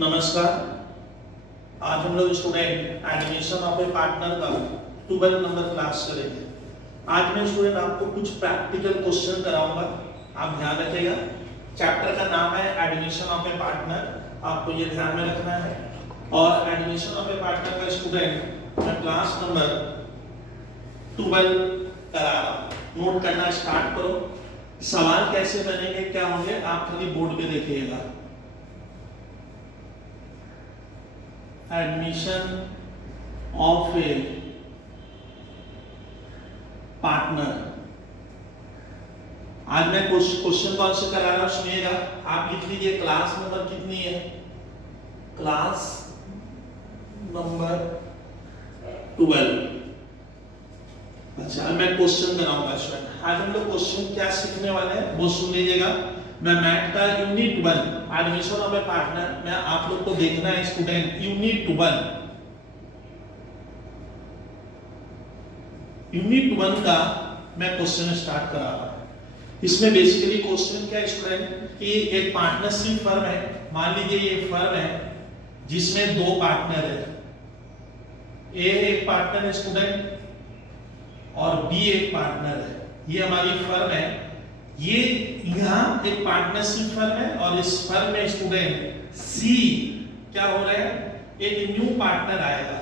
नमस्कार। आज हम लोग student animation of A partner का 12 नंबर क्लास करेंगे। आज मैं स्टूडेंट आपको कुछ प्रैक्टिकल क्वेश्चन कराऊंगा, आप ध्यान रखिएगा। चैप्टर का नाम है एनिमेशन ऑफ ए पार्टनर, आपको ये ध्यान में रखना है। और एनिमेशन ऑफ ए पार्टनर का स्टूडेंट मैं क्लास नंबर 12 करा रहा हूं। नोट करना स्टार्ट करो। सवाल कैसे बनेंगे, क्या होंगे, आप खाली बोर्ड पे देखिएगा। Admission of A partner. आज मैं क्वेश्चन कौन से करा रहा हूं सुनिएगा। आप लिख लीजिए क्लास नंबर कितनी है, क्लास नंबर 12। अच्छा, मैं क्वेश्चन कराऊंगा स्टूडेंट। आज हम लोग क्वेश्चन क्या सीखने वाले हैं वो सुन लीजिएगा। मैं मैथ का unit 1 admission of A partner में आप लोग को देखना है स्टूडेंट। यूनिट 1 का मैं क्वेश्चन स्टार्ट करा रहा हूं। इसमें बेसिकली क्वेश्चन क्या है स्टूडेंट कि एक पार्टनरशिप फर्म है। मान लीजिए ये फर्म है जिसमें दो पार्टनर है। ए एक पार्टनर है स्टूडेंट और बी एक पार्टनर है। ये हमारी फर्म है। ये यहाँ एक पार्टनरशिप फर्म है और इस फर्म में स्टूडेंट सी क्या हो रहा है, एक न्यू पार्टनर आएगा।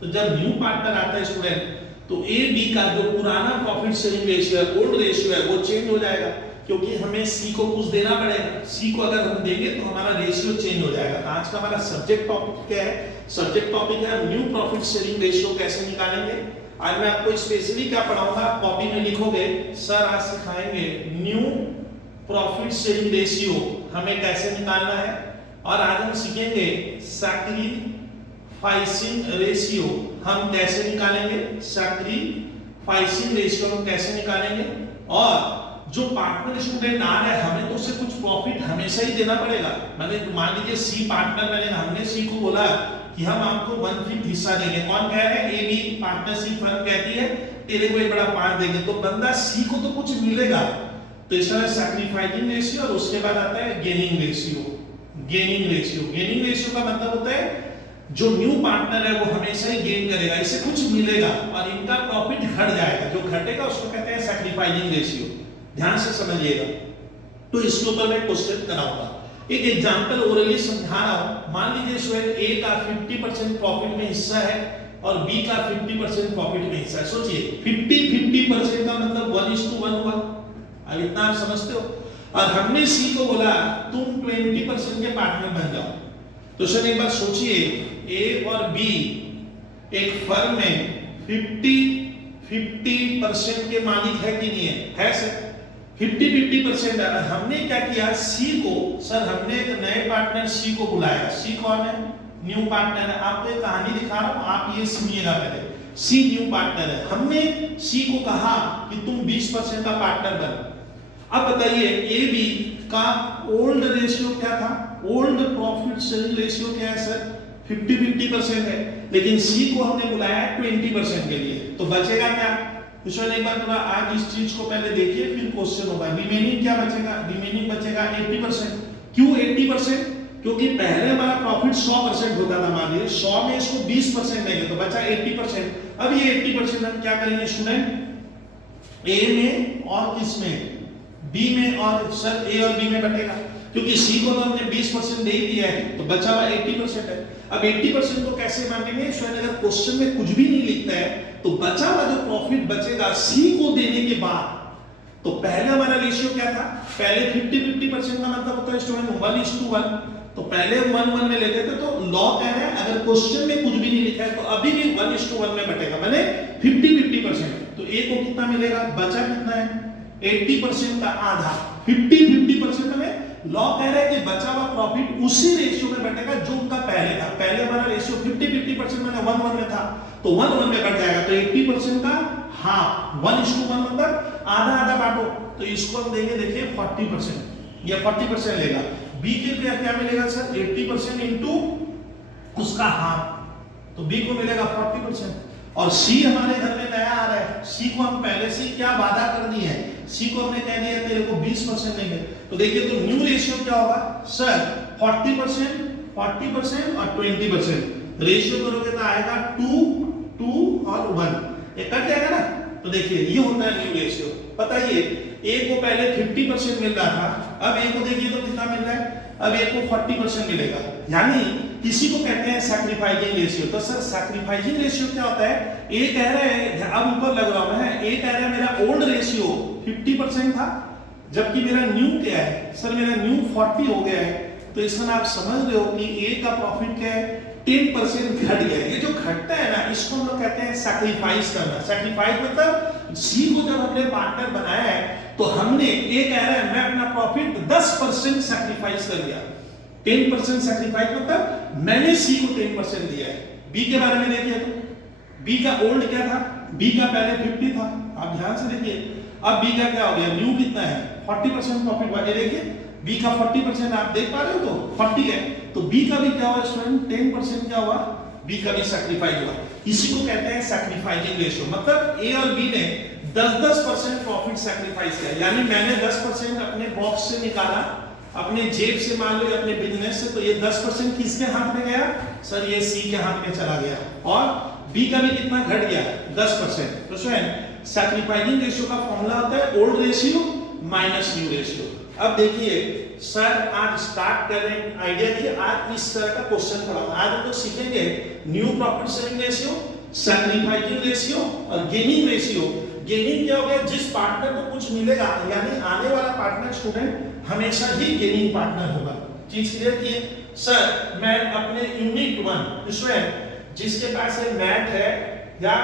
तो जब न्यू पार्टनर आता है स्टूडेंट तो ए बी का जो पुराना प्रॉफिट शेयरिंग रेशियो है, ओल्ड रेशियो है, वो चेंज हो जाएगा क्योंकि हमें सी को कुछ देना पड़ेगा। सी को अगर हम देंगे तो हमारा रेशियो चेंज हो जाएगा। तो आज का हमारा सब्जेक्ट टॉपिक क्या है, सब्जेक्ट टॉपिक है न्यू प्रॉफिट शेयरिंग रेशियो कैसे निकालेंगे। आज मैं आपको स्पेशली क्या पढ़ाऊंगा, कॉपी में लिखोगे सर आज सिखाएंगे न्यू प्रॉफिट शेयरिंग रेशियो हमें कैसे निकालना है। और आज हम सीखेंगे सैक्रिफाइसिंग रेशियो हम कैसे निकालेंगे, सैक्रिफाइसिंग रेशियो हम कैसे निकालेंगे। और जो पार्टनर स्टूडेंट आ रहा है हमें तो उसे कुछ प्रॉफिट हमेशा ही देना पड़ेगा। मैंने मान लीजिए सी पार्टनर बनेगा, हमने सी को बोला कि हम आपको 1/5 हिस्सा देंगे। कौन कह रहे हैं, ए बी पार्टनरशिप फर्म कहती है तेरे को एक बड़ा पार्ट देंगे। तो बंदा सी को तो कुछ मिलेगा। तो इस तरह सैक्रिफाइसिंग रेशियो और उसके बाद आता है गेनिंग रेशियो। गेनिंग रेशियो का मतलब होता है जो न्यू पार्टनर है वो हमेशा ही गेन करेगा, इसे कुछ मिलेगा और इनका प्रॉफिट घट जाएगा। जो घटेगा उसको कहते हैं सैक्रिफाइसिंग रेशियो। ध्यान से समझिएगा। तो इसके ऊपर मैं क्वेश्चन कराऊंगा। एक एग्जांपल ओरली समझा रहा हूं। मान लीजिए स्टूडेंट ए का 50% प्रॉफिट में हिस्सा है और बी का 50% प्रॉफिट में हिस्सा है। सोचिए 50-50% का मतलब 1:1 हुआ। अब इतना आप समझते हो। और हमने सी को बोला तुम 20% के पार्टनर बन जाओ। तो सर एक बार सोचिए, ए और बी एक फर्म में 50-50% के मालिक है कि नहीं है सर। 50-50% है। हमने क्या किया, सी को सर हमने एक नए पार्टनर सी को बुलाया। सी कौन है, न्यू पार्टनर है। आपको एक कहानी दिखा रहा हूं, आप ये सुनिएगा पहले। सी न्यू पार्टनर है। हमने सी को कहा कि तुम 20% का पार्टनर बन। अब बताइए ए बी का ओल्ड रेशियो क्या था, ओल्ड प्रॉफिट शेयरिंग रेशियो क्या है सर, 50-50% है। लेकिन सी को हमने बुलाया 20% के लिए। तो बचेगा क्या, इसमें एक बार थोड़ा आज इस चीज को पहले देखिए फिर क्वेश्चन होगा। रिमेनिंग क्या बचेगा, रिमेनिंग बचेगा 80%। क्यों 80%, क्योंकि पहले हमारा प्रॉफिट 100% होता था। मान लीजिए 100 में इसको 20% देंगे तो बचा 80%। अब ये 80% हम क्या करेंगे स्टूडेंट, ए में और किसमें, बी में। और सर ए और बी में बटेगा क्योंकि सी को तो हमने 20% दे ही दिया है तो बचा हुआ 80% है। अब 80% को कैसे मानेंगे स्टूडेंट, अगर क्वेश्चन में कुछ भी नहीं लिखता है तो बचा हुआ जो प्रॉफिट बचेगा सी को देने के बाद। तो पहले हमारा रेशियो क्या था, पहले 50-50% का मतलब होता है स्टूडेंट 1:1। तो पहले 1:1 में लेते थे। तो लॉ कह रहे हैं अगर क्वेश्चन में कुछ भी नहीं लिखा है तो अभी भी 1:1 में बटेगा, माने 50-50%। तो ए को कितना मिलेगा, बचा कितना है 80% का आधा। 50-50% में लॉ कह रहा है कि बचा हुआ प्रॉफिट उसी रेशियो में बटेगा जो उनका पहले था। पहले हमारा रेशियो 50-50% में 1:1 में था तो 1:1 में बढ़ जाएगा। तो 80% का हाफ, 1:1 मतलब आधा आधा बांटो। तो इसको हम देंगे देखिए 40%, या 40% लेगा। बी के लिए क्या मिलेगा सर, 80% इनटू उसका हाफ, तो बी को मिलेगा 40%। और सी हमारे घर में नया आ रहा है। सी को हम पहले से क्या वादा कर दी है, सी को हमने कह दिया तेरे को 20% देंगे। तो देखिए तो न्यू रेशियो क्या होगा सर 40% 40% और 20%। रेशियो करोगे तो आएगा 2 2 और 1, ये कट जाएगा ना। तो देखिए ये होता है न्यू रेशियो। बताइए ए को पहले 50% मिल रहा था, अब ए को देखिए तो कितना मिल रहा है, अब ए को 40% मिलेगा, यानी किसी को कहते हैं सैक्रिफाइसिंग रेशियो। तो सर सैक्रिफाइसिंग रेशियो क्या होता है, ए कह रहे हैं, अब ऊपर लग रहा हूं मैं, ए कह रहा है मेरा ओल्ड रेशियो 50% था, जबकि मेरा न्यू क्या है, सर मेरा न्यू 40 हो गया है। तो इसमें आप समझ रहे हो कि ए का प्रॉफिट क्या है, 10% घट गया। ये जो घटता है ना, इसको हम लोग कहते हैं सैक्रिफाइस करना। सैक्रिफाइस मतलब सी को जब हमने पार्टनर बनाया है तो हमने, ए कह रहा है मैं अपना प्रॉफिट 10% सैक्रिफाइस कर दिया। 10% सैक्रिफाइस मतलब मैंने सी को 10% दिया है। बी के बारे में देखिए तो बी का ओल्ड क्या था, बी का पहले 50 था, आप ध्यान से देखिए। अब बी का क्या हो गया, न्यू कितना है, 40% प्रॉफिट हुआ। ये देखिए बी का 40% आप देख पा रहे हो, तो 40 है, तो बी का भी क्या हुआ स्टूडेंट, 10% क्या हुआ, बी का भी सैक्रिफाइस हुआ। इसी को कहते हैं सैक्रिफाइसिंग रेशियो। मतलब ए और बी ने 10% प्रॉफिट सैक्रिफाइस किया, यानी मैंने 10% अपने बॉक्स से निकाला, अपने जेब से, मान लो अपने बिजनेस से, तो ये 10% किसके हाथ में गया, सर ये सी के हाथ में चला गया, और बी का भी कितना घट गया, 10%। तो स्टूडेंट सैक्रिफाइसिंग रेशियो का फॉर्मूला होता है old ratio minus new ratio. अब देखिए सर आज स्टार्ट कर रहे हैं, आइडिया दिए, आज इस तरह का क्वेश्चन पढ़ाऊंगा। आज हम लोग सीखेंगे new profit sharing ratio, sacrificing ratio और गेनिंग रेशियो। गेनिंग क्या हो गया, जिस पार्टनर को कुछ मिलेगा, यानी आने वाला पार्टनर स्टूडेंट हमेशा ही गेनिंग पार्टनर होगा। चीज क्लियर किए। सर मैं अपने यूनिट 1 स्टूडेंट जिसके पास मैथ है या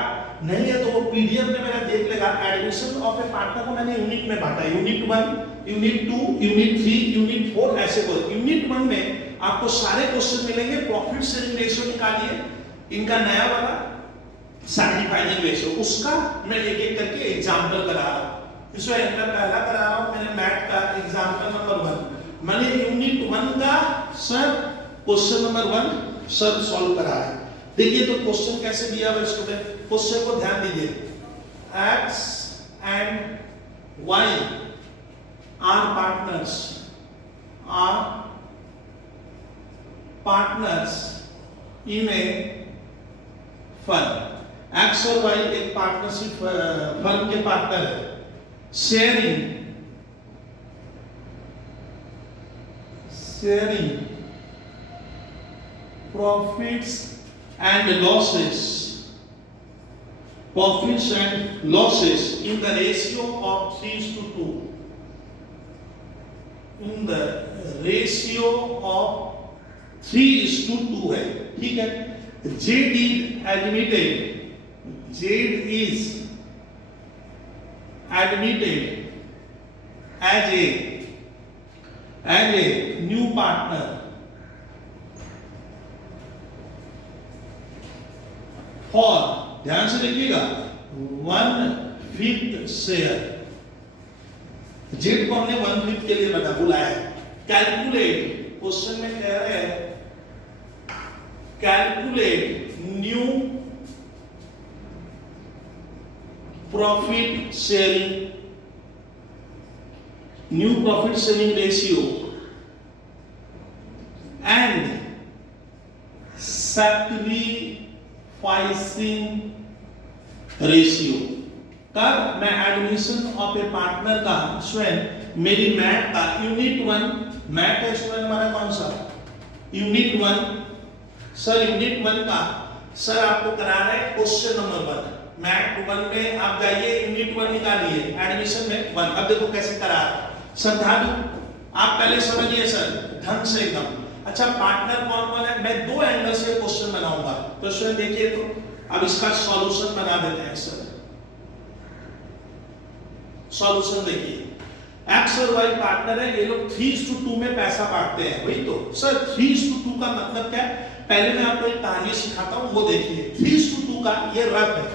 नहीं है तो वो पीडीएफ में मेरा देख लेगा। एडमिशन ऑफ ए पार्टनर को मैंने यूनिट में बांटा, यूनिट 1, यूनिट 2, यूनिट 3, यूनिट 4, ऐसे बोल। यूनिट 1 में आपको सारे क्वेश्चन मिलेंगे, प्रॉफिट शेयरिंग रेशियो निकालिए, इनका नया वाला सैक्रिफाइसिंग रेशियो, उसका मैं एक एक करके एग्जांपल करा रहा हूं। इसमें मैं पहला करा रहा हूं, मैंने मैथ का एग्जांपल नंबर 1, मैंने यूनिट 1 का sir question number 1 sir solve करा है। देखिए तो क्वेश्चन कैसे दिया हुआ स्टूडेंट, क्वेश्चन को ध्यान दीजिए। x and y are partners in a firm। x और y एक पार्टनरशिप फर्म के पार्टनर है। Sharing profits and losses in the ratio of 3:2, in the ratio of 3:2 है, ठीक है। Z is admitted as a new partner for, ध्यान से देखिएगा, 1/5 शेयर। जेड को हमने 1/5 के लिए बुलाया है। कैलकुलेट, क्वेश्चन में कह रहे हैं calculate new profit sharing ratio and sacrificing ratio. तब मैं एडमिशन ऑफ ए पार्टनर का स्टूडेंट, मेरी मैथ का यूनिट 1 मैथ है स्टूडेंट हमारा कौन सा, यूनिट 1। सर यूनिट 1 का सर आपको करा रहे हैं क्वेश्चन नंबर 1, मैथ 1 में आप जाइए यूनिट 1 निकालिए, एडमिशन में 1। अब देखो कैसे करा सर, ध्यान आप पहले समझिए सर ढंग से एकदम। अच्छा पार्टनर कौन कौन है, मैं 2 एंगल से क्वेश्चन बनाऊंगा, तो स्टूडेंट देखिए तो अब इसका सॉल्यूशन बना देते हैं सर। सॉल्यूशन देखिए, x और y पार्टनर है, ये लोग 3:2 में पैसा बांटते हैं, वही तो सर 3:2 का मतलब क्या है, पहले मैं आपको एक कहानी सिखाता हूं, वो देखिए। 3:2 का ये रफ है,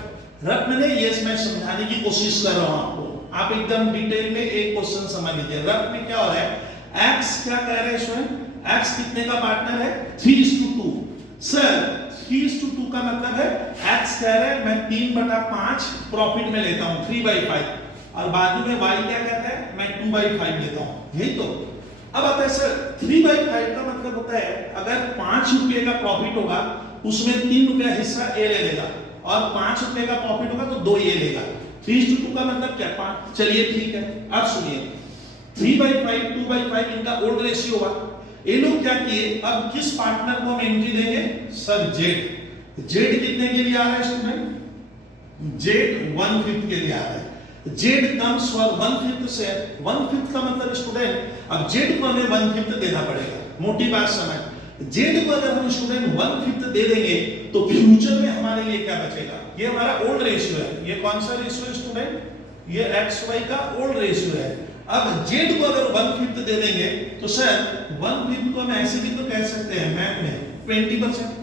रफ मैंने ये मैं समझाने की कोशिश कर रहा हूं आपको, आप एकदम डिटेल में एक क्वेश्चन समझ लीजिए। रफ में क्या हो रहा है, x क्या कह रहे हैं स्टूडेंट, x कितने का पार्टनर है, 3:2। सर 3:2 का मतलब है x कह रहे हैं मैं 3/5 प्रॉफिट में लेता हूं, 3/5, और बाजू में y क्या कहता है, मैं 2/5 लेता हूं, यही तो। अब आता है सर 3/5 का मतलब होता है अगर 5 रुपए का प्रॉफिट होगा उसमें 3 रुपया हिस्सा ए ले लेगा और 5 रुपए का प्रॉफिट होगा तो 2 ए लेगा। 3:2 का मतलब क्या 5। चलिए ठीक है, अब सुनिए 3/5 2/5 इनका ओल्ड रेशियो हुआ। ये लोग क्या किए, अब किस पार्टनर को हम एंट्री देंगे सर जेड। जेड कितने के लिए आ रहा है स्टूडेंट, जेड 1/5 के लिए आ रहा है। Z comes for 1/5 share. 1/5 का मतलब स्टूडेंट अब जेड को हमें 1/5 देना पड़ेगा। मोटी बात समझ, जेड को अगर हम स्टूडेंट 1/5 दे देंगे तो फ्यूचर में हमारे लिए क्या बचेगा, ये हमारा ओल्ड रेशियो है। ये कौन सा रेशियो है स्टूडेंट, ये XY का ओल्ड रेशियो है। अब जेड को अगर 1/5 दे देंगे तो सर 1/5 को हम ऐसे भी तो कह सकते हैं मैथ में 20%।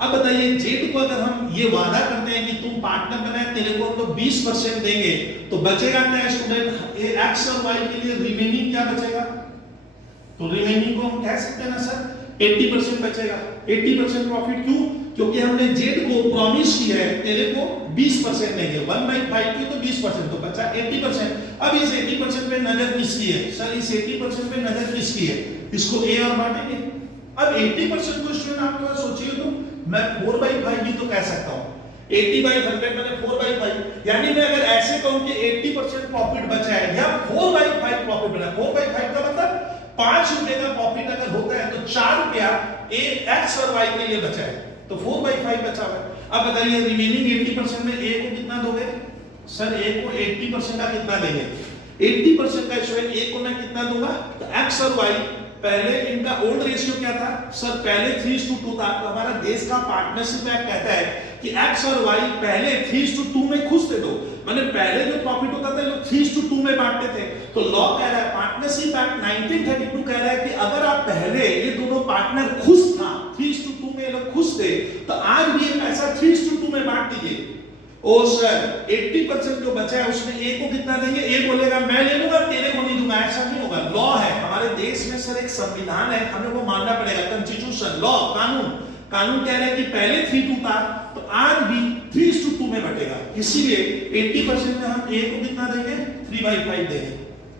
अब बताइए जेड को अगर हम ये वादा करते हैं कि तुम पार्टनर बनाए तेरे को हम लोग 20% देंगे तो बचेगा क्या स्टूडेंट, ये एक्स और वाई के लिए रिमेनिंग क्या बचेगा, तो रिमेनिंग को हम कह सकते हैं ना सर 80% बचेगा। 80% प्रॉफिट क्यों, क्योंकि हमने जेड को प्रॉमिस किया है तेरे को 20% देंगे। 1/5 की तो 20% तो बचा 80%। अब इस 80% पे नजर किसकी है सर, इस 80% पे नजर किसकी है, इसको ए और बांटेंगे। अब 80% को स्टूडेंट आप थोड़ा सोचिए तो मैं 4/5 भी तो कह सकता हूं, 80/100 मैंने 4/5, यानी मैं अगर ऐसे कहूं कि 80% प्रॉफिट बचा है या 4/5 प्रॉफिट बचा। 4/5 का मतलब 5 रुपए का प्रॉफिट अगर होता है तो 4 रुपया ए एक्स और वाई के लिए बचा है, तो 4/5 बचा हुआ है। अब बताइए रिमेनिंग 80% में ए को कितना दोगे सर, ए को 80% का कितना देंगे, 80% का स्टूडेंट ए को मैं कितना दूंगा, तो एक्स और वाई पहले इनका ओल्ड रेशियो क्या था सर, पहले 3:2 था। तो हमारा देश का पार्टनरशिप एक्ट कहता है कि एक्स और वाई पहले 3:2 में खुश थे, तो माने पहले जो प्रॉफिट होता था लोग 3:2 में बांटते थे। तो लॉ कह रहा है, पार्टनरशिप एक्ट 1932 कह रहा है कि अगर आप पहले ये दोनों पार्टनर खुश था 3:2 में लोग खुश थे तो आज भी ये पैसा 3:2 में बांट दीजिए। ओ सर 80% जो बचा है उसमें ए को कितना देंगे, ए बोलेगा मैं ले लूंगा तेरे को नहीं दूंगा, ऐसा नहीं होगा। लॉ है हमारे देश में सर, एक संविधान है, हमें वो मानना पड़ेगा, कॉन्स्टिट्यूशन लॉ कानून। कानून कह रहा है कि पहले 3:2 था तो आज भी 3:2 में बटेगा, इसीलिए 80% में हम ए को कितना देंगे 3/5 देंगे,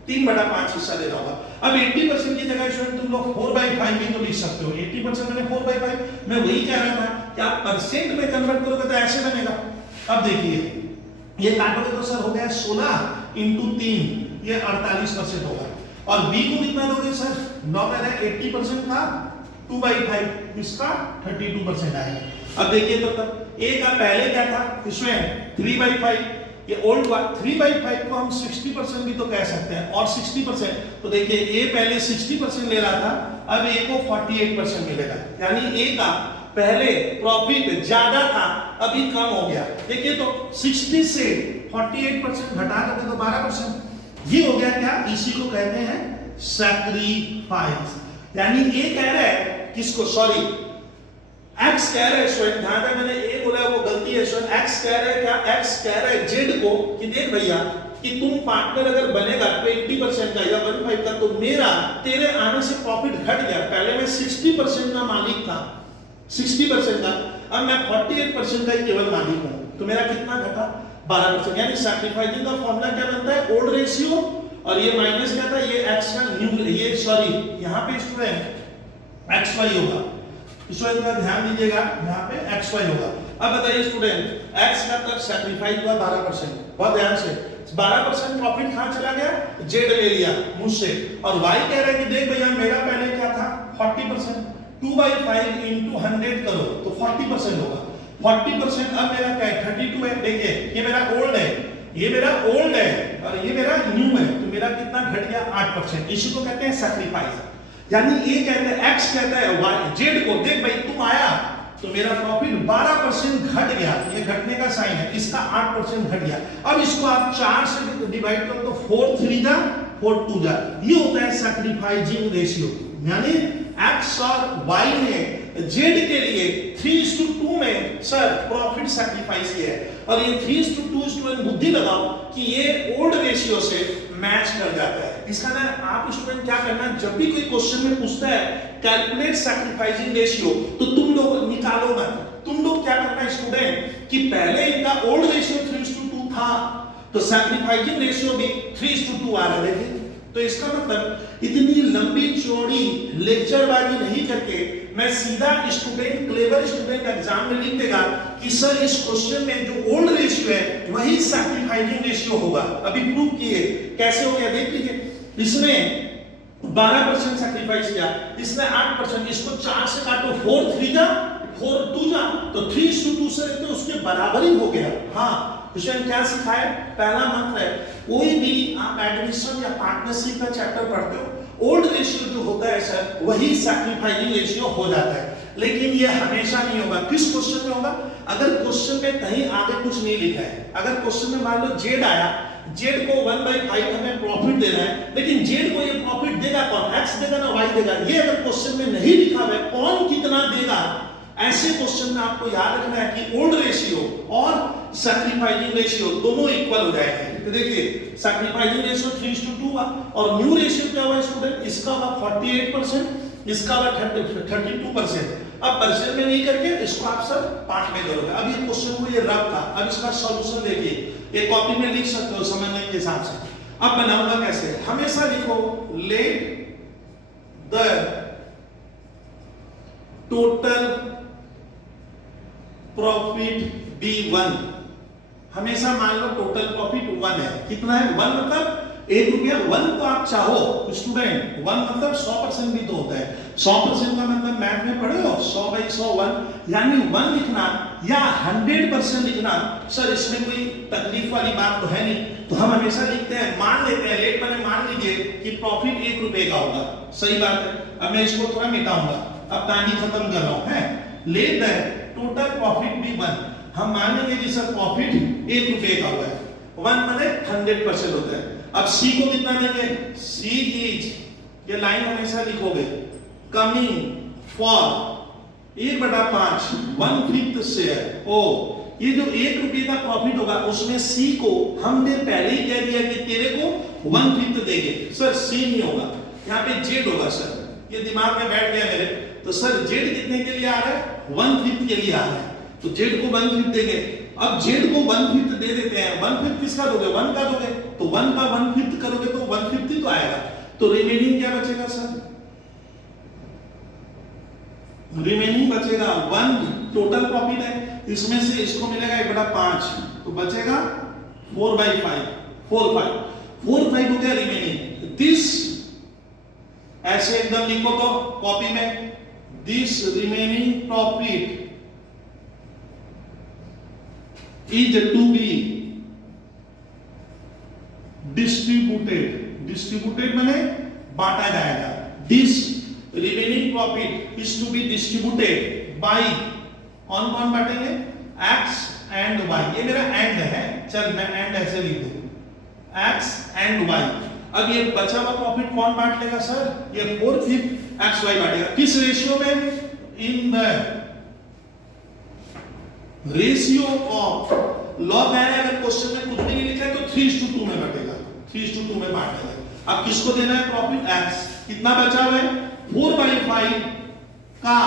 3/5 हिस्सा दे रहा होगा। अब 80% की जगह स्टूडेंट तुम लोग 4/5 भी तो लिख सकते हो। 80% मैंने 4/5, मैं वही कह रहा था कि आप परसेंट में कन्वर्ट करोगे तो ऐसे बनेगा। अब देखिए ये काटोगे तो सर हो गया 16 × 3, ये 48% होगा। और बी को कितना दोगे सर, 9 का 80% था 2/5, इसका 32% आएगा। अब देखिए तो तब ए का पहले क्या था इसमें 3/5, ये ओल्ड 3/5 को हम 60% भी तो कह सकते हैं, और 60% तो देखिए ए पहले 60% ले रहा था, अब ए को 48% मिलेगा, यानी ए का पहले प्रॉफिट ज्यादा था अभी कम हो गया। देखिए तो 60 से 48% घटा दोगे तो 12%, ये हो गया क्या, इसी को कहते हैं सैक्रिफाइस। यानी ये कह रहा है किसको, सॉरी एक्स कह रहा है स्वयं, ध्यान रहे मैंने ए बोला वो गलती है स्वयं, एक्स कह रहा है क्या, एक्स कह रहा है जेड को कि देख भैया कि तुम पार्टनर अगर बनेगा 20% का या 1/5 का तो मेरा तेरे आने से प्रॉफिट घट गया। पहले मैं 60% का मालिक था, 60% का, अब मैं 48% का केवल मालिक हूं, तो मेरा कितना घटा 12%। यानी सैक्रिफाइसिंग का फॉर्मूला क्या बनता है, ओल्ड रेशियो, और ये माइनस क्या था, ये एक्स का न्यू, ये सॉरी यहां पे स्टूडेंट XY होगा, स्टूडेंट का ध्यान दीजिएगा यहां पे XY होगा। अब बताइए स्टूडेंट x का तब सैक्रिफाइस हुआ 12%, बहुत ध्यान से 12% प्रॉफिट कहां चला गया, जेड ले लिया मुझसे, और y कह रहा है कि देख भैया मेरा पहले क्या था 40%, 2/5 × 100 करो तो 40% होगा, 40% अब मेरा क्या है 32 है। देखिए ये मेरा ओल्ड है, ये मेरा ओल्ड है और ये मेरा न्यू है, तो मेरा कितना घट गया 8%, इसी को कहते हैं सैक्रिफाइस। यानी ये कहते हैं x कहता है y जेड को, देख भाई तुम आया तो मेरा प्रॉफिट 12% घट गया, ये घटने का साइन है, इसका 8% घट गया। अब इसको आप 4 से डिवाइड करो तो 4 3 जा 4 2 जा, ये होता है सैक्रिफाइसिंग रेशियो। यानी x और y ने जेड के लिए 3:2 में सर प्रॉफिट सैक्रिफाइस किया है, और ये 3:2 स्टूडेंट बुद्धि लगाओ कि ये ओल्ड रेशियो से मैच कर जाता है। इसका ना आप स्टूडेंट क्या करना, जब भी कोई क्वेश्चन में पूछता है कैलकुलेट सैक्रिफाइसिंग रेशियो, तो तुम लोग निकालो मत, तुम लोग क्या करना स्टूडेंट कि पहले इनका ओल्ड रेशियो 3:2 था, तो सैक्रिफाइसिंग रेशियो भी 3:2 आ रहा है। देखिए तो इसका मतलब इतनी लंबी चौड़ी लेक्चरबाजी नहीं करके मैं सीधा स्टूडेंट, क्लेवर स्टूडेंट एग्जाम में लिख देगा कि सर इस क्वेश्चन में जो ओल्ड रेशियो है वही सैक्रिफाइसिंग रेशियो होगा। अभी प्रूव किए, कैसे हो गया देख लीजिए। इसने 12% सैक्रिफाइस किया, इसने 8%, इसको 4 से काटो, 4 3 जा 4 2 जा, तो 3:2 से रहते उसके बराबर ही हो गया। हाँ, क्वेश्चन क्या सिखाया? पहला मंत्र है, कोई भी आप एडमिशन या पार्टनरशिप का चैप्टर पढ़ते हो, ओल्ड रेशियो जो होता है सर वही सैक्रिफाइसिंग रेशियो हो जाता है। लेकिन ये हमेशा नहीं होगा। किस क्वेश्चन में होगा? अगर क्वेश्चन में कहीं आगे कुछ नहीं लिखा है, अगर क्वेश्चन में मान लो जेड आया, जेड को 1/5 हमें प्रॉफिट देना है, लेकिन जेड को ये प्रॉफिट देगा कौन? एक्स देगा ना वाई देगा? ये अगर क्वेश्चन में नहीं लिखा है कौन कितना देगा, ऐसे क्वेश्चन में आपको याद रखना है कि ओल्ड रेशियो और सैक्रिफाइसिंग रेशियो दोनों इक्वल हो जाएंगे। तो देखिए सैक्रिफाइसिंग रेशियो 3:2 हुआ और न्यू रेशियो क्या हुआ स्टूडेंट? इसका हुआ 48%, इसका हुआ 32%। अब परसेंट में नहीं करके इसको आप सब पार्ट में करोगे। अब ये क्वेश्चन को ये रफ था, अब इसका सॉल्यूशन देखिए, ये कॉपी में लिख सकते हो समझने के हिसाब से। अब बनाऊंगा कैसे? हमेशा लिखो let the total profit be 1। हमेशा मान लो टोटल प्रॉफिट 1 है। कितना है? 1 मतलब 1 रुपया। 1 को आप चाहो स्टूडेंट, 1 मतलब 100% भी तो होता है। 100% का मतलब मैथ में पढ़े हो 100/100 1, यानी 1 लिखना या 100% लिखना सर इसमें कोई तकलीफ वाली बात तो है नहीं। तो हम हमेशा लिखते हैं, मान लेते हैं, लेट मैंने मान लीजिए कि प्रॉफिट 1 रुपए का होगा। सही बात है। अब मैं इसको थोड़ा मिटाऊंगा, अब कहानी खत्म कर रहा हूं है। Let the total profit be 1, हम मानेंगे कि सर प्रॉफिट 1 रुपए का हुआ है। 1 माने 100% होता है। अब सी को कितना देंगे? सी इज, ये लाइन हमेशा लिखोगे, कमिंग फॉर 1/5 1/5 शेयर। ओ ये जो 1 रुपए का प्रॉफिट होगा उसमें सी को हमने पहले ही कह दिया कि तेरे को 1/5 देंगे। सर सी नहीं होगा, यहाँ पे जेड होगा। सर ये दिमाग में बैठ गया मेरे, तो सर जेड कितने के लिए आ रहा है? 1/5 के लिए आ रहा है, तो जेड को 1/5 देंगे। अब जेड को 1/5 दे देते हैं। 1/5 किसका दोगे? 1 का दोगे, तो 1 का 1/5 करोगे तो 150 तो आएगा। तो रिमेनिंग क्या बचेगा सर? रिमेनिंग बचेगा 1 टोटल प्रॉफिट है, इसमें से इसको मिलेगा 1/5, तो बचेगा 4/5 4/5 हो गया रिमेनिंग। दिस ऐसे एकदम लिखो तो कॉपी में, this remaining profit is to be distributed माने बांटा जाएगा। This remaining profit is to be distributed by कौन बांटेंगे? X and Y। ये मेरा एंड है, चल मैं एंड ऐसे लिख दूं, X and Y। अब ये बचा हुआ प्रॉफिट कौन बांट लेगा सर? ये 4/5 XY बांटेगा। किस रेशियो में? In the ratio of, law मैंने अगर क्वेश्चन में कुछ भी नहीं लिखा है तो 3:2 में बटेगा, 3:2 में बांटेगा। अब किसको देना है प्रॉफिट? x। कितना बचा हुआ है? 4/5 का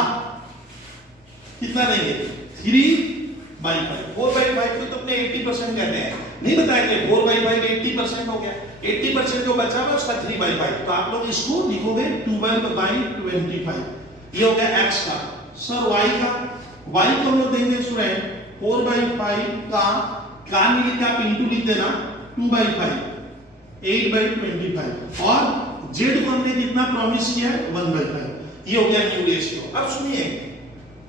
कितना देंगे? 3/5। 4/5 को तो अपने 80% कहते हैं, नहीं बताया कि 4/5 80% हो गया। 80% जो बचा हुआ उसका 3/5, तो आप लोग इसको लिखोगे 12/25। ये हो गया x का। सर y का? y को हम लोग देंगे स्टूडेंट 4/5 का नहीं लिखा आप इंटू लिख देना 2/5 8/25, और z को हमने कितना प्रॉमिस किया है? 1/5। ये हो गया न्यू रेशियो। अब सुनिए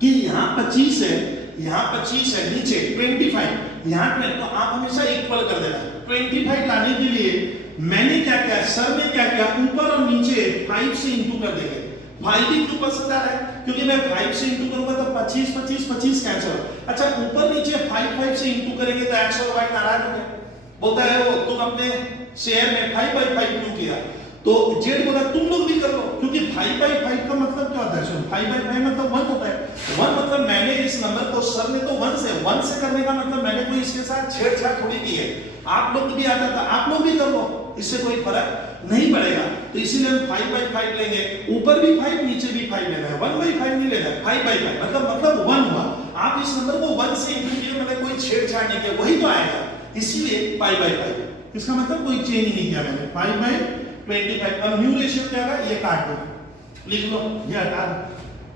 कि यहाँ 25 है, यहाँ 25 है, नीचे 25, यहाँ पे तो आप हमेशा इक्वल कर देना। 25 लाने के लिए मैंने क्या किया, सर ने क्या किया, ऊपर और नीचे 5 से इंटू कर देंगे। 5 ही क्यों पसंद आ रहा है? क्योंकि मैं 5 से इंटू करूंगा तो 25 कैंसिल। अच्छा ऊपर नीचे 5 से इंटू करेंगे तो x और y नाराज होंगे, बोलता है वो तुम अपने शेयर में 5/5 क्यों किया? तो जेड बोला तुम लोग भी कर लो, क्योंकि 5/5 का मतलब क्या होता है? सुन, 5/5 मतलब 1 होता है। 1 मतलब मैंने इस नंबर को, सर ने तो 1 से करने का मतलब मैंने कोई इसके साथ छेड़छाड़ थोड़ी की है। आप लोग भी आता था, आप लोग भी कर लो, इससे कोई फर्क नहीं पड़ेगा। तो इसीलिए हम 5/5 लेंगे, ऊपर भी 5 नीचे भी 5 लेना है, 1/5 नहीं लेना है। 5/5 मतलब 1 हुआ। आप इस नंबर को 1 से इंटू किए, मैंने कोई छेड़छाड़ नहीं किया, वही तो आएगा, इसीलिए 5/5। इसका मतलब कोई चेंज नहीं किया मैंने, 5/5 25। अब न्यू रेशियो क्या होगा, ये काट दो, लिख लो, ये हटा दो।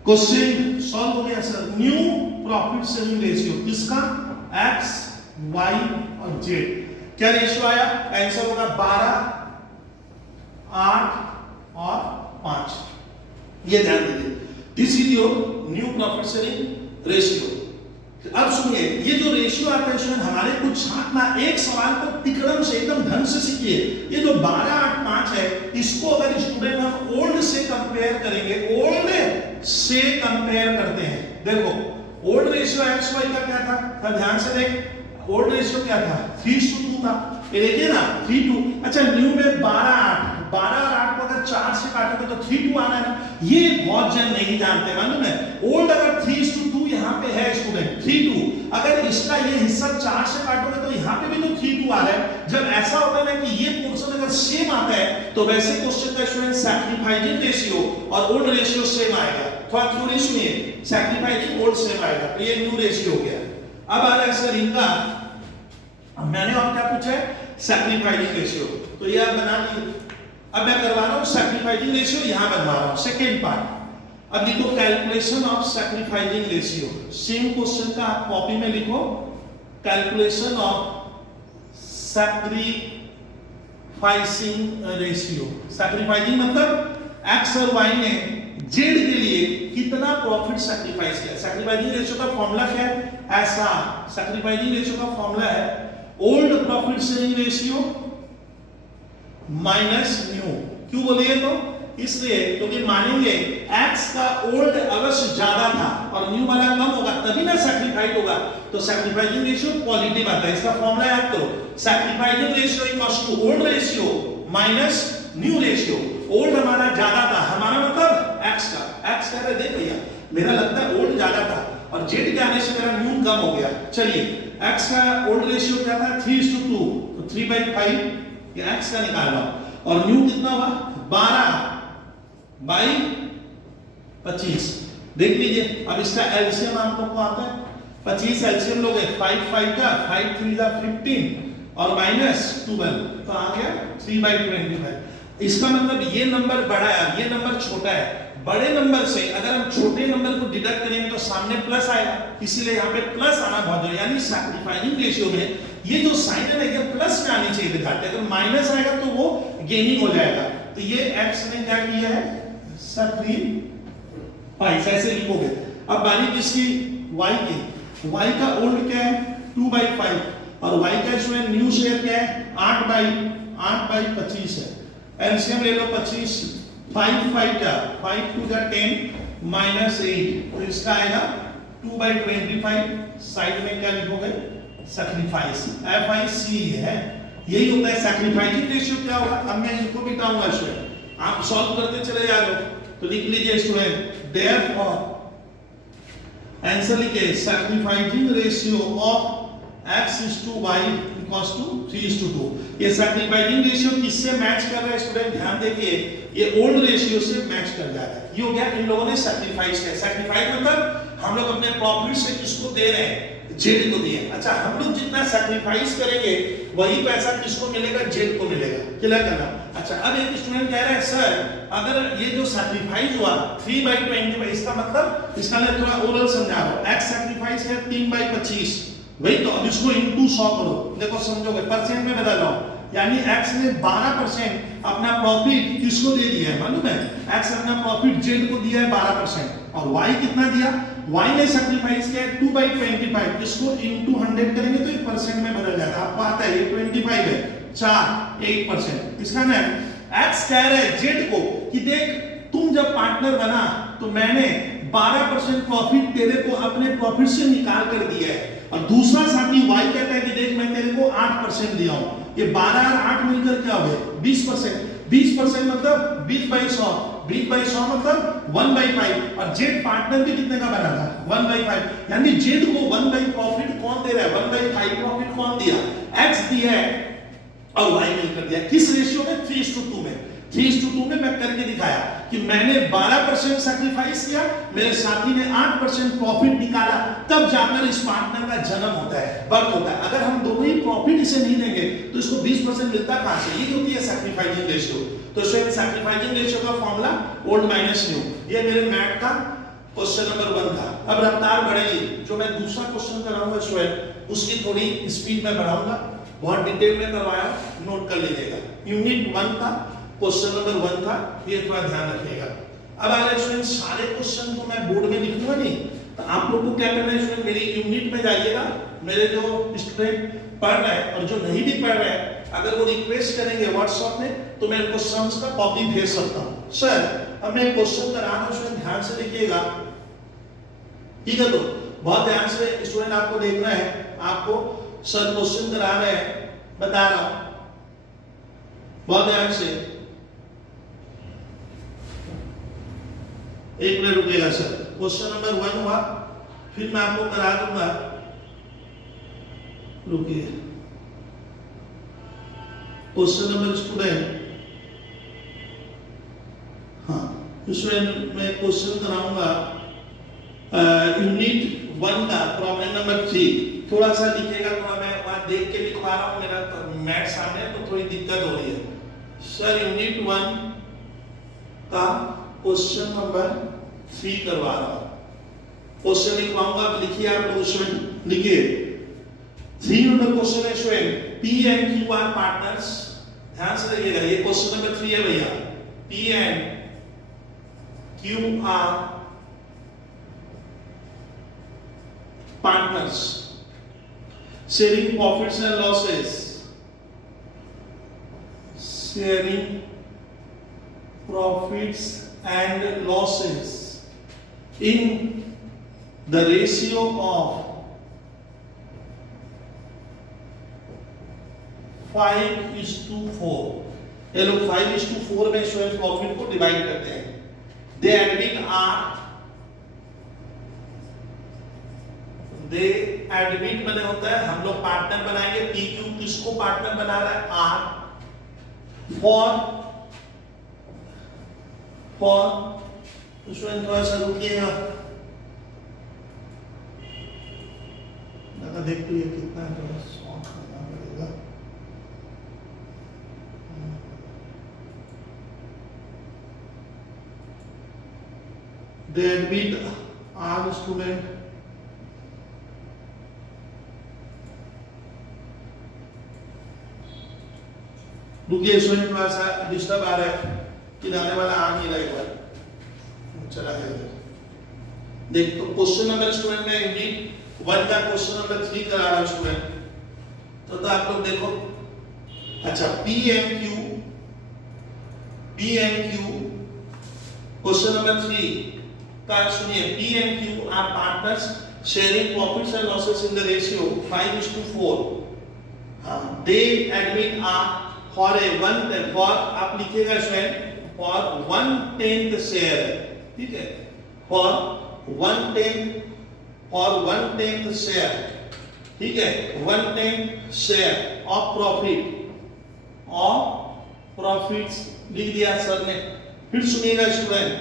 क्वेश्चन सॉल्व हो गया sir. New profit sharing ratio किसका, एक्स वाई और जेड। क्या रेशियो आया, आंसर होगा 12, 8 और 5। ये ध्यान दीजिए, this is your new profit sharing ratio. अब सुनिए, ये जो रेशियो आता है स्टूडेंट, हमारे कुछ छात्र ना एक सवाल को तिकड़म से एकदम ढंग से सीखिए। ये जो 12, 8, 5 है, इसको अगर स्टूडेंट हम ओल्ड से कंपेयर करेंगे, ओल्ड से कंपेयर करते हैं, देखो ओल्ड रेशियो एक्स वाई का क्या था, ध्यान से देख, ओल्ड रेशियो क्या था, 3:2 था। ये देखिए ना 3:2। अच्छा न्यू में 12, 8, 12 और 8 को अगर 4 से काटोगे तो 3:2 आना है ना। ये बहुत जन नहीं जानते, मालूम है। ओल्ड अगर 3:2 यहाँ पे है स्टूडेंट, 3:2, अगर इसका ये हिस्सा 4 से काटोगे तो यहाँ पे भी तो 3:2 आ रहा है। जब ऐसा होता है ना कि ये पोर्शन अगर सेम आता है, तो वैसे क्वेश्चन का स्टूडेंट सैक्रिफाइसिंग रेशियो और ओल्ड रेशियो सेम आएगा। थोड़ा थ्योरी सुनिए, सैक्रिफाइसिंग ओल्ड सेम आएगा, तो ये न्यू रेशियो हो गया। अब आ रहा है सर इनका, मैंने और क्या पूछा है, सैक्रिफाइसिंग रेशियो, तो ये आप बना लीजिए। अब मैं करवा रहा हूं सैक्रिफाइसिंग रेशियो, यहां बनवा रहा हूं सेकंड पार्ट। अब लिखो calculation of sacrificing ratio. Same question का आप कॉपी में लिखो, calculation of sacrificing ratio. Sacrificing मतलब एक्स और वाई ने जेड के लिए कितना प्रॉफिट सैक्रिफाइस किया। सैक्रिफाइसिंग रेशियो का फॉर्मूला क्या है, ऐसा सैक्रिफाइसिंग रेशियो का फॉर्मूला है old profit sharing ratio minus new. क्यों बोलिए तो, इसलिए क्योंकि मानेंगे x का ओल्ड अवश्य ज्यादा था और न्यू वाला कम होगा, तभी ना सैक्रिफाइड होगा। तो सैक्रिफाइसिंग रेशियो पॉजिटिव आता है। इसका फॉर्मूला याद करो, sacrificing ratio equals to old ratio minus new ratio. Old हमारा ज्यादा था, हमारा मतलब x का, x कह रहे देख भैया मेरा लगता है ओल्ड ज्यादा था और z के आने से मेरा न्यू कम हो गया। चलिए x का ओल्ड रेशियो क्या था, 3:2, तो 3/5 ये x का निकाल लो, और न्यू कितना हुआ 12/25। देख लीजिए, अब इसका एलसीएम आप लोग को आता है 25, एलसीएम लोगे 5 5 का 5 3 का 15 और माइनस 12, तो आ गया 3/25। इसका मतलब ये नंबर बड़ा है, ये नंबर छोटा है। बड़े नंबर से अगर हम छोटे नंबर को डिडक्ट करेंगे तो सामने प्लस आएगा, इसीलिए यहाँ पे प्लस आना बहुत जरूरी है। यानी सैक्रिफाइसिंग रेशियो में ये जो साइन है ना, ये प्लस में आनी चाहिए दिखाते, अगर माइनस आएगा तो वो गेनिंग हो जाएगा। तो ये x ने क्या किया है, सैक्रिफाइस, ऐसे लिखोगे। अब बारी किसकी, y की। y का ओल्ड क्या है 2/5 और y का इसमें न्यू शेयर क्या है 8/25 है। एलसीएम ले लो 25, 5 5 का 5 2 का 10 माइनस 8, तो इसका आएगा 2/25। साइड में क्या लिखोगे, सैक्रिफाइस, FIC है। यही होता है सैक्रिफाइसिंग रेशियो। क्या होगा, अब मैं इनको बिठाऊंगा स्टूडेंट, आप सॉल्व करते चले जा रहे हो, तो लिख लीजिए स्टूडेंट, देयरफॉर आंसर लिखिए sacrificing ratio of x is to y equals to 3:2। ये सैक्रिफाइसिंग रेशियो किससे मैच कर रहा है स्टूडेंट, ध्यान देखिए, ये ओल्ड रेशियो से मैच कर जा रहा है। ये हो गया, इन लोगों ने सैक्रिफाइस किया। सैक्रिफाइस मतलब हम लोग अपने प्रॉफिट से किसको दे रहे हैं, जेड को दिए। अच्छा, हम लोग जितना सैक्रिफाइस करेंगे वही पैसा किसको मिलेगा, जेड को मिलेगा। क्लियर करना। अच्छा, अब एक स्टूडेंट कह रहा है सर अगर ये जो सैक्रिफाइस हुआ 3/25, इसका मतलब, इसका मैं थोड़ा ओरल समझा रहा हूं। x सैक्रिफाइस है 3/25, वही तो। अब इसको इनटू 100 करो, देखो समझोगे, परसेंट में बदल रहा हूं। यानी x ने 12% अपना प्रॉफिट किसको दे दिया है, मालूम है, x अपना प्रॉफिट जेड को दिया है 12%, और y कितना दिया, y ने सैक्रिफाइस किया है 2/25। इसको इनटू 100 करेंगे तो ये परसेंट में बदल जाता है। आपको आता है ये 25 है, 4 8%। इसका ना x कह रहा है जेड को कि देख तुम जब पार्टनर बना तो मैंने 12% प्रॉफिट तेरे को अपने प्रॉफिट से निकाल कर दिया है, और दूसरा साथी y कहता है कि देख मैं तेरे को 8% दिया हूं। ये 12 और 8 मिलकर क्या हो गए 20%। 20% मतलब 20/100, 20/100 मतलब 1/5, और जेड पार्टनर भी कितने का बना था 1/5। यानी जेड को 1/5 प्रॉफिट कौन दे रहा है, 1/5 प्रॉफिट कौन दिया, x दिया है और y मिलकर दिया। किस रेशियो में, 3:2 में। 3:2 में मैं करके दिखाया कि मैंने 12% सैक्रिफाइस किया, मेरे साथी ने 8% प्रॉफिट निकाला, तब जाकर इस पार्टनर का जन्म होता है, बर्थ होता है। अगर हम दोनों ही प्रॉफिट इसे नहीं देंगे तो इसको 20% मिलता कहां से? ये होती है सैक्रिफाइसिंग रेशियो। तो स्टूडेंट सैक्रिफाइसिंग रेशियो का फॉर्मूला ओल्ड माइनस न्यू। ये मेरे मैथ का क्वेश्चन नंबर 1 था। अब रफ्तार बढ़ेगी, जो मैं दूसरा क्वेश्चन कराऊंगा स्टूडेंट उसकी थोड़ी स्पीड में बढ़ाऊंगा, बहुत डिटेल में करवाया, नोट कर लीजिएगा। यूनिट 1 था, क्वेश्चन नंबर 1 था, ये थोड़ा ध्यान रखिएगा। अब आगे स्टूडेंट सारे क्वेश्चन तो मैं बोर्ड में लिखूंगा नहीं, तो आप लोग को क्या करना है स्टूडेंट, मेरी यूनिट में जाइएगा, मेरे जो स्टूडेंट पढ़ रहे हैं और जो नहीं भी पढ़ रहे हैं, अगर वो रिक्वेस्ट करेंगे व्हाट्सएप में तो मैं उनको सम्स का कॉपी भेज सकता हूं। सर अब मैं क्वेश्चन करा रहा हूं, स्टूडेंट ध्यान से देखिएगा, ठीक है? तो बहुत ध्यान से स्टूडेंट आपको देखना है, आपको सर क्वेश्चन करा रहे हैं, बता रहा हूं, बहुत ध्यान से। एक मिनट रुकिएगा सर, क्वेश्चन नंबर 1 हुआ, फिर मैं आपको करा दूंगा, रुकिए। क्वेश्चन नंबर स्टूडेंट, हाँ स्टूडेंट मैं क्वेश्चन कराऊंगा यूनिट 1 का प्रॉब्लम नंबर 3। थोड़ा सा लिखिएगा, थोड़ा मैं वहां देख के लिखवा रहा हूं, मेरा तो मैथ सामने है तो थोड़ी दिक्कत हो रही है। सर यूनिट 1 का क्वेश्चन नंबर 3 करवा रहा हूं, क्वेश्चन लिखवाऊंगा, आप लिखिए, आप क्वेश्चन लिखिए। 3 नंबर क्वेश्चन है student, P and Q are partners, ध्यान से देखिएगा, ये क्वेश्चन नंबर 3 है भैया। P and Q are partners sharing profits and losses, sharing profits and losses in the ratio of 5:4। ये लोग 5:4 में स्टूडेंट प्रॉफिट को डिवाइड करते हैं। दे एडमिट मैंने होता है, हम लोग पार्टनर बनाएंगे, पी क्यू किसको पार्टनर बना रहा है? आर। फॉर स्टूडेंट थोड़ा सा रुकिएगा, देखते ये कितना है, सॉल्व करना पड़ेगा। They admit are student रुकिए स्टूडेंट, थोड़ा सा डिस्टर्ब आ रहा है, किनारे वाला आ नहीं रहा, एक बार चला गया। देख तो क्वेश्चन नंबर स्टूडेंट में यूनिट 1 का क्वेश्चन नंबर 3 करा रहा है स्टूडेंट, तो आप लोग देखो। अच्छा P and Q question number 3 का सुनिए। P and Q are partners sharing profits and losses in the ratio 5:4। हाँ, they admit are for a 1/10, for आप लिखिएगा स्टूडेंट, for 1/10 शेयर, ठीक है? for 1/10 शेयर, ठीक है? 1/10 शेयर ऑफ प्रॉफिट्स लिख दिया सर ने। फिर सुनिएगा student,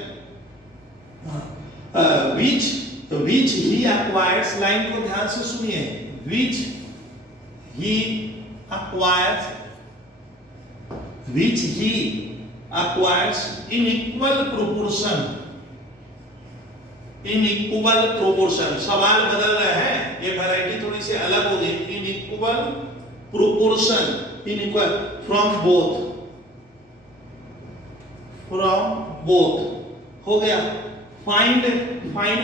which he acquires, line को ध्यान से सुनिए, which he acquires in equal proportion। सवाल बदल रहे हैं, ये वैरायटी थोड़ी सी अलग हो गई। in equal proportion, from both हो गया। फाइंड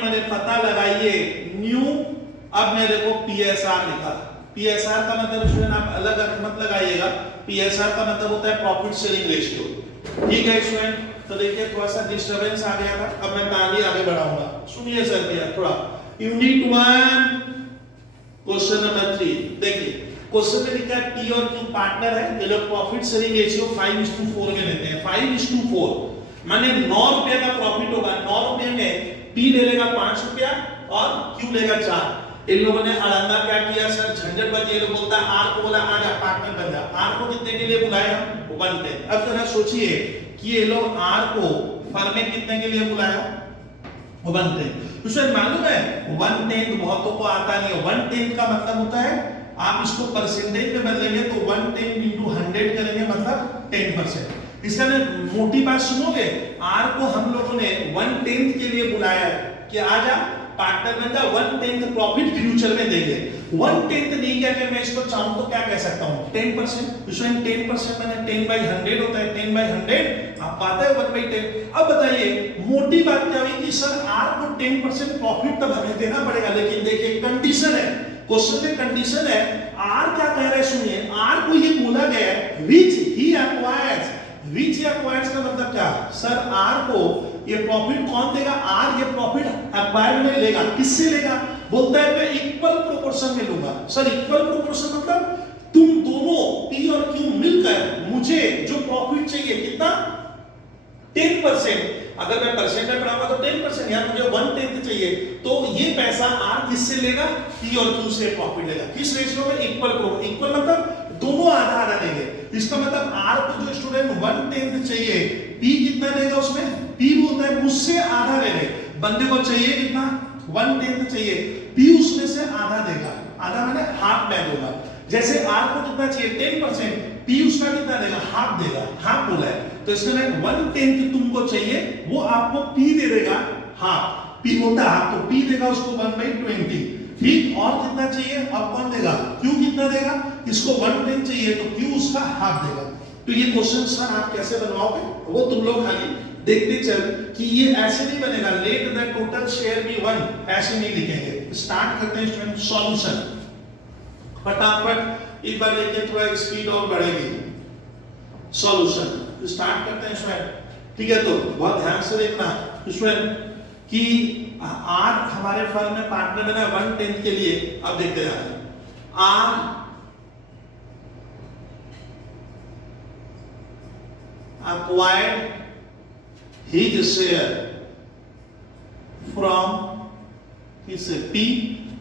मैंने पता लगाइए न्यू, अब मेरे को पीएसआर लिखा। पीएसआर का मतलब स्टूडेंट आप अलग अर्थ मत लगाइएगा, पीएसआर का मतलब होता है प्रॉफिट शेयरिंग रेशियो, ठीक है स्टूडेंट? तो देखिए थोड़ा सा डिस्टरबेंस आ गया था, अब मैं कहानी आगे बढ़ाऊंगा, सुनिए सर भैया थोड़ा। यूनिट 1 क्वेश्चन नंबर 3 देखिए, क्वेश्चन में लिखा है P और Q पार्टनर है, ये लोग प्रॉफिट शेयरिंग रेशियो 5:4 में लेते हैं। 5:4 माने 9 रुपए का प्रॉफिट होगा, 9 रुपए में P ले लेगा 5 रुपया और Q लेगा 4। इन लोगों ने अड़ंगा क्या किया सर, झंझट बजी। ये लोग बोलता है आर को बोला आ जा पार्टनर बन जा। आर को कितने के लिए बुलाए हम? 1/10। अब जरा सोचिए कि ये लोग आर को फर्म में कितने के लिए बुलाया 1/10। तो शायद मालूम है 1/10 बहुतों को आता नहीं है। 1/10 का मतलब होता है आप इसको परसेंटेज में बदलेंगे तो 1/10 into 100 करेंगे मतलब 10%। इसका ना मोटी बात सुनोगे, आर को हम लोगों ने 1/10 के लिए बुलाया है कि आजा पार्टनर बन जा, 1/10 प्रॉफिट फ्यूचर में देंगे। 1/10 नहीं क्या कि मैं इसको चाहूं तो क्या कह सकता हूं 10%। इसमें 10% मैंने 10/100 होता है, 10/100 आप पाते हैं 1/10। अब बताइए मोटी बात क्या हुई कि सर आर को 10% प्रॉफिट तब हमें देना पड़ेगा, लेकिन देखिए कंडीशन है, क्वेश्चन में कंडीशन है। आर क्या कह रहे हैं सुनिए, आर को ये बोला गया है which he acquires. Which he acquires का मतलब क्या सर, आर को ये प्रॉफिट कौन देगा, आर ये प्रॉफिट एक्वायर में लेगा, किससे लेगा, बोलता है मैं इक्वल प्रोपोर्शन में लूंगा। सर इक्वल प्रोपोर्शन मतलब तुम दोनों पी और क्यू मिलकर मुझे जो प्रॉफिट चाहिए कितना 10%। अगर मैं परसेंट में पढ़ाऊंगा तो 10%, या मुझे 1/10 चाहिए तो ये पैसा आर किससे लेगा, पी और क्यू से प्रॉफिट लेगा। किस रेशियो में, इक्वल मतलब दोनों आधा आधा देंगे। इसका मतलब आर को जो स्टूडेंट 1/10 चाहिए, पी कितना देगा उसमें, पी बोलता है मुझसे आधा ले ले। बंदे को चाहिए कितना 1/10 चाहिए, पी उसमें से आधा देगा, आधा मैंने हाफ मैं दूंगा। जैसे आर को कितना चाहिए 10%, पी उसका कितना देगा, हाफ देगा, हाफ बोला है तो इसमें 1/10 तुमको चाहिए वो आपको पी दे देगा हाफ, पी होता है हाफ तो पी देगा उसको 1/20। ठीक, और कितना चाहिए अब कौन देगा, क्यू कितना देगा, इसको 1/10 चाहिए तो क्यू उसका हाफ देगा। तो ये क्वेश्चन सर आप कैसे बनवाओगे वो तुम लोग खाली देखते चल कि ये ऐसे नहीं बनेगा let the total share be 1, ऐसे नहीं लिखेंगे। स्टार्ट करते हैं स्टूडेंट सॉल्यूशन, फटाफट एक बार लेके थोड़ा स्पीड और बढ़ेगी। सॉल्यूशन स्टार्ट करते हैं स्टूडेंट, ठीक है। तो बहुत ध्यान से देखना स्टूडेंट कि आर हमारे फर्म में पार्टनर बना 1/10 के लिए। अब देखते हैं are acquired his share from किससे,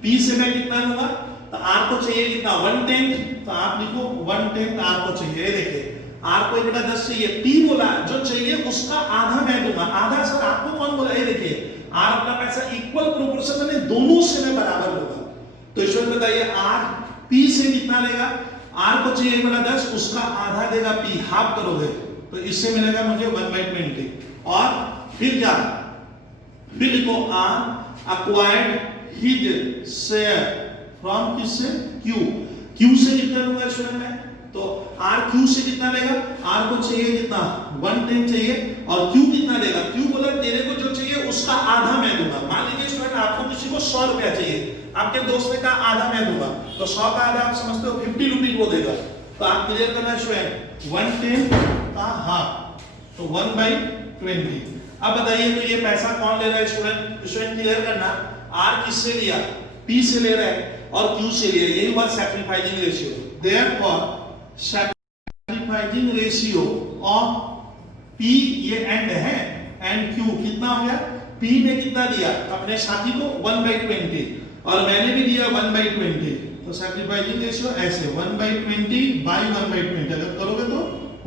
P से मैं कितना लूंगा, तो R को चाहिए कितना 1/10, तो आप लिखो 1/10 R को चाहिए। देखिए R को 1/10 चाहिए, P बोला जो चाहिए उसका आधा मैं दूंगा, आधा सर आपको कौन बोला, ये देखिए R अपना पैसा इक्वल प्रोपोर्शन में दोनों से मैं बराबर लूंगा। तो इसमें बताइए R P से कितना लेगा, R को चाहिए 1/10 उसका आधा देगा P, हाफ करोगे तो इससे मिलेगा मुझे 1/20। और फिर क्या, फिर लिखो R acquired his share from किससे, Q से कितना लूंगा स्टूडेंट में, तो R Q से कितना लेगा, R को चाहिए कितना 1/10 चाहिए और Q कितना देगा, Q बोला तेरे को जो चाहिए उसका आधा मैं दूंगा। मान लीजिए स्टूडेंट आपको किसी को 100 रुपया चाहिए, आपके दोस्त ने कहा आधा मैं दूंगा, तो 100 का आधा आप समझते हो 50 रुपीज वो देगा। तो आप क्लियर करना स्टूडेंट 1/10 का हाफ तो 1/20। अब बताइए तो ये पैसा कौन ले रहा है स्टूडेंट, स्टूडेंट क्लियर करना, R किससे लिया, P से ले रहा है और Q से लिया, यही हुआ sacrificing ratio. Therefore sacrificing ratio of P ये एंड है, एंड Q कितना हो गया, P ने कितना दिया अपने साथी को 1/20 और मैंने भी दिया 1/20, तो सैक्रिफाइसिंग रेशियो ऐसे 1/20/1/20 अगर करोगे तो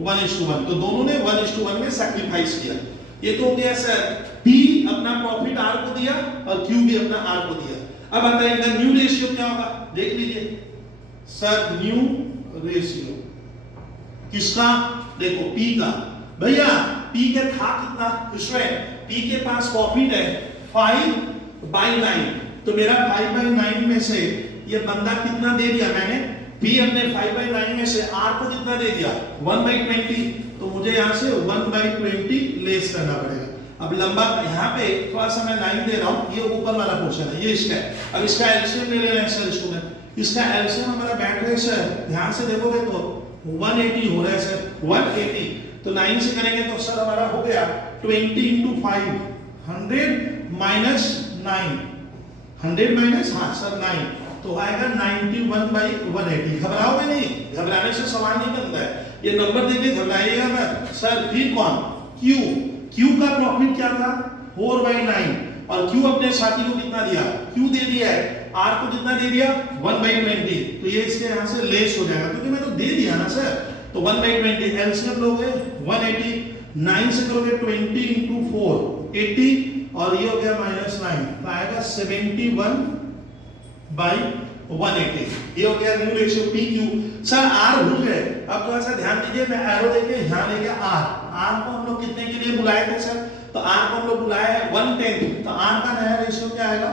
1:1, तो दोनों ने 1:1 में सैक्रिफाइस किया। ये तो हो गया सर P अपना प्रॉफिट R को दिया और Q भी अपना R को दिया। अब आता है इनका न्यू रेशियो क्या होगा, देख लीजिए सर न्यू रेशियो किसका, देखो P का, भैया P के था कितना स्टूडेंट, P के पास प्रॉफिट है 5/9, तो मेरा 5/9 में से ये बंदा कितना दे दिया मैंने, P अपने 5/9 में से R को कितना दे दिया 1/20, तो मुझे यहाँ से 1/20 लेस करना पड़ेगा। अब लंबा यहाँ पे थोड़ा सा मैं लाइन दे रहा हूँ, ये ऊपर वाला पोर्शन है, ये इसका है। अब इसका एलसीएम ले रहे हैं सर स्टूडेंट, इसका एलसीएम हमारा बैठ रहा है सर, ध्यान से देखोगे तो 180 हो रहा है सर, 180 तो 9 से करेंगे तो सर हमारा हो गया 20 into 5 100 minus 9, 100 minus हाँ सर 9, तो आएगा 91/180। घबराओगे नहीं, घबराने से सवाल नहीं बनता है, ये नंबर देके घबराइएगा मत। सर फिर कौन, Q का प्रॉफिट क्या था 4/9 और Q अपने साथी को कितना दिया, Q दे दिया है, R को कितना दे दिया 1/20, तो ये इसके यहाँ से लेस हो जाएगा क्योंकि मैं तो दे दिया ना सर, तो 1/20 एलसीएम लोगे 180 9 से करोगे 20 इंटू 4 80 और ये हो गया -9 तो आएगा 71 बाई 180। ये हो गया new ratio P Q. Sir आर भूल गए, अब थोड़ा सा ध्यान दीजिए, मैं एरो लेके यहाँ ले गया आर को हम लोग कितने के लिए बुलाए थे सर, तो आर को हम लोग बुलाए हैं 1/10, तो आर का नया रेशियो क्या आएगा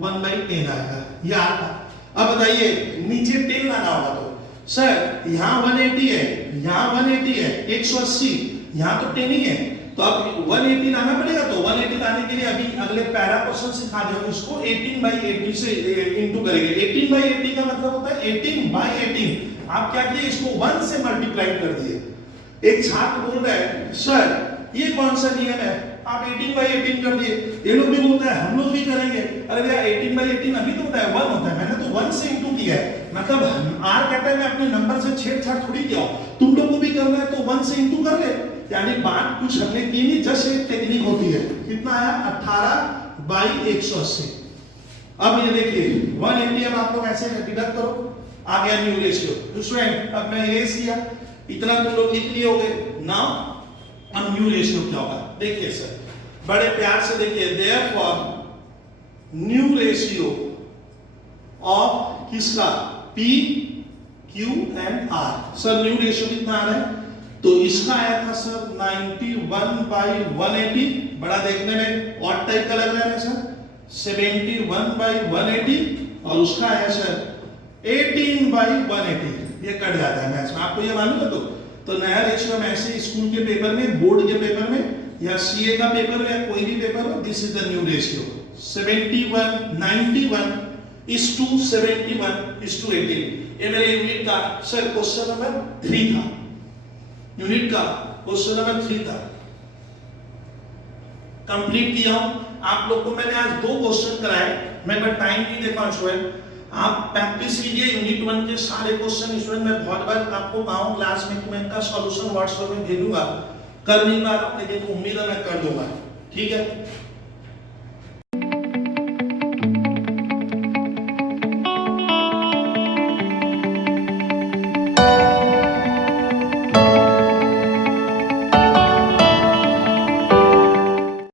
1/10 आएगा, ये आर का। अब बताइए नीचे 10 लाना होगा तो सर यहाँ 180 है, यहाँ 180 है, 180, यहाँ तो 10 ही है, तो अब 180 लाना पड़ेगा। तो 180 लाने के लिए अभी अगले पैरा क्वेश्चन सिखा दो, इसको 18/80 से इंटू करेंगे। 18/80 का मतलब होता है 18/18। आप क्या किए, इसको 1 से मल्टीप्लाई कर दिए। एक छात्र बोल रहा है सर ये कौन सा नियम है, आप 18/18 कर दिए। ये लोग भी बोलता है हम लोग भी करेंगे, अरे भैया 18/18 अभी तो होता है 1 होता है, मैंने तो 1 से इंटू किया है, मतलब आर कहता है मैं अपने नंबर से छेड़छाड़ थोड़ी किया हूं, तुम लोग को भी करना है तो 1 से इंटू कर ले। यानी बात कुछ हमने की नहीं, जस्ट एक टेक्निक होती है। कितना आया 18/180। अब ये देखिए 180, अब आप लोग ऐसे डिडक्ट करो, आ गया न्यू रेशियो। स्टूडेंट अब मैं इरेज किया, इतना तुम लोग लिख लिए होगे। नाउ अब न्यू रेशियो क्या होगा देखिए सर, बड़े प्यार से देखिए, देयरफॉर न्यू रेशियो ऑफ किसका P Q and R। Sir new ratio कितना आ रहा है, तो इसका आया था सर 91/180, बड़ा देखने में ऑड टाइप का लग रहा है ना सर, 71/180, और उसका आया सर 18/180। ये कट जाता है मैथ्स में, आपको ये मालूम है। तो नया रेशियो हम ऐसे स्कूल के पेपर में, बोर्ड के पेपर में या सीए का पेपर में या कोई भी पेपर हो, this is the new ratio 91/71:18। ये मेरे यूनिट का सर क्वेश्चन नंबर 3 था, यूनिट का क्वेश्चन नंबर 3 था, कंप्लीट किया हूं। आप लोग को मैंने आज 2 क्वेश्चन कराए, मैं बट टाइम नहीं दे पाऊं स्टूडेंट, आप प्रैक्टिस कीजिए यूनिट 1 के सारे क्वेश्चन। स्टूडेंट मैं बहुत बार आपको पाऊं क्लास में कि मैं इनका सॉल्यूशन व्हाट्सएप में भेजूंगा, कर नहीं पा रहा हूं, लेकिन उम्मीद है मैं कर दूंगा, ठीक है।